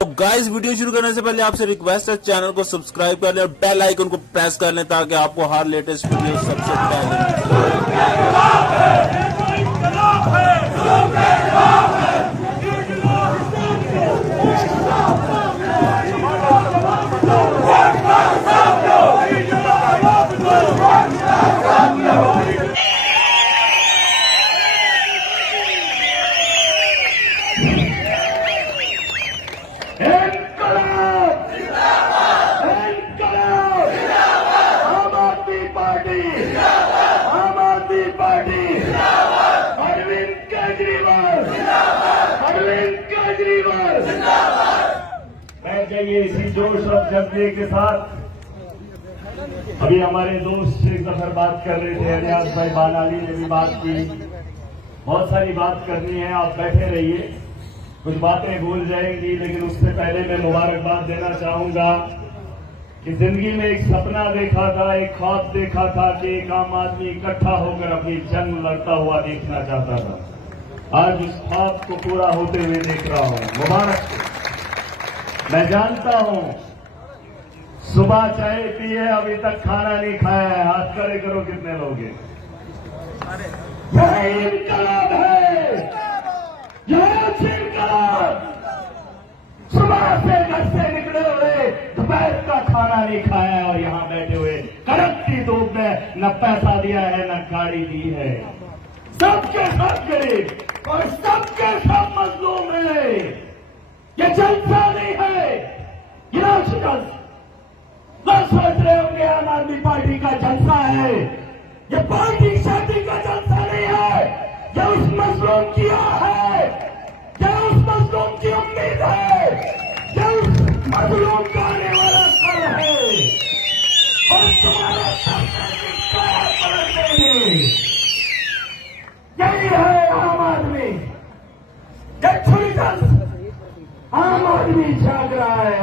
तो guys video शुरू करने से पहले आपसे रिक्वेस्ट है, चैनल को सब्सक्राइब कर लें और बेल आइकन को प्रेस कर लें ताकि आपको हर लेटेस्ट वीडियो सबसे मैं चाहिए इसी जोश और जज्बे के साथ अभी हमारे दोस्त एक दफर बात कर रहे थे, अलियास भाई बानाली ने भी बात की। बहुत सारी बात करनी है, आप बैठे रहिए, कुछ बातें भूल जाएंगी। लेकिन उससे पहले मैं मुबारकबाद देना चाहूंगा कि जिंदगी में एक सपना देखा था, एक ख्वाब देखा था कि एक आम आदमी इकट्ठा होकर अपनी जंग लड़ता हुआ देखना चाहता था। आज उस ख्वाब को पूरा होते हुए देख रहा हूं, मुबारक। मैं जानता हूं सुबह चाय पी है, अभी तक खाना नहीं खाया है, हाथ खड़े करो कितने लोग हैं। यह इनकलाब है, यह इनकलाब। सुबह से घर से निकले हुए, दोपहर का खाना नहीं खाया है और यहां बैठे हुए कड़कती धूप में न पैसा दिया है न गाड़ी दी है। सबके सब गरीब और सबके सब मजलूम है। ये जलसा नहीं है, ये नाशकत। लोग सोच रहे होंगे आम आदमी पार्टी का जलसा है। ये पार्टी शादी का जलसा नहीं है, ये उस मजलूम की आह है, ये उस मजलूम की उम्मीद है, ये उस मजलूम का आने वाला कल है। और तुम्हारे यही है आम आदमी। आम आदमी जाग रहा है।